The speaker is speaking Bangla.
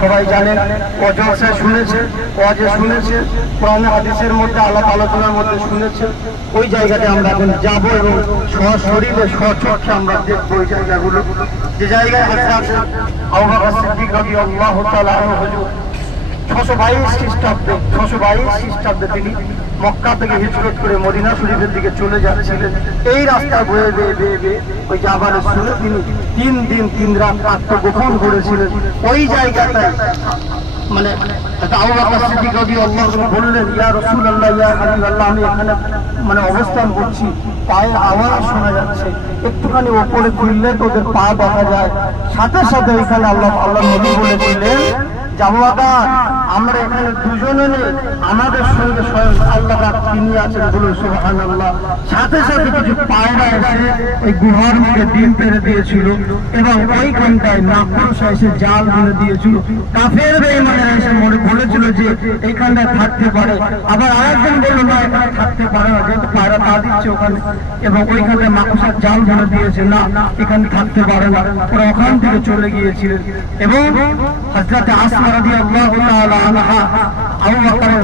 সবাই জানেন, ওয়াজে শুনেছে, কোরআন হাদিসের মধ্যে আলাপ আলোচনার মধ্যে শুনেছে। ওই জায়গাতে আমরা এখন যাব এবং সশরীরে স্বচক্ষে আমরা দেখবো ওই জায়গাগুলো, যে জায়গায় হযরত আবু বকর সিদ্দিক রাদিয়াল্লাহু তাআলা আনহু হুজুর 622 খ্রিস্টাব্দে তিনি মক্কা থেকে হিজরত করে মদিনা শরীফের দিকে চলে যাচ্ছিলেন। এই রাস্তা বয়ে বেয়ে ওই জাবালে শুনে তিনি 3 দিন 3 রাত আত্মগোপন করেছিলেন। ওই জায়গাটায় মানে আবু বকর সিদ্দিক রাদিয়াল্লাহু আনহু বললেন, ইয়া রাসূলুল্লাহ, ইয়া হাবিবাল্লাহ, আমি এখানে মানে অবস্থান করছি, পায়ের আওয়াজ শোনা যাচ্ছে, একটুখানি ওপরে খুললে তোদের পা দেখা যায়। সাথে সাথে এখানে আল্লাহ নবী বলেছিলেন, আবু বকর, আমরা এখানে দুজনে নেই, আমাদের সঙ্গে স্বয়ং আল্লাহ তিনি আছেন, বলুন সুবহানাল্লাহ। সাথে সাথে কিছু পায়রা এসে ওই গুহার মুখে ডিম পেড়ে দিয়েছিল এবং ওইখানটায় মাকড়সা এসে জাল বুনে দিয়েছিল। কাফের বেঈমানেরা এসে বলেছিল যে এইখানটায় থাকতে পারে, আবার আরেকজন বললো না, এখানে থাকতে পারে না, যেহেতু পায়রা তা দিচ্ছে ওখানে, এবং ওইখানটায় মাকড়সার জাল বুনে দিয়েছে, না এখানে থাকতে পারে না। ওরা ওখান থেকে চলে গিয়েছিলেন এবং হযরত আসমা রাদিয়াল্লাহু তাআলা আনহা আবু বকরের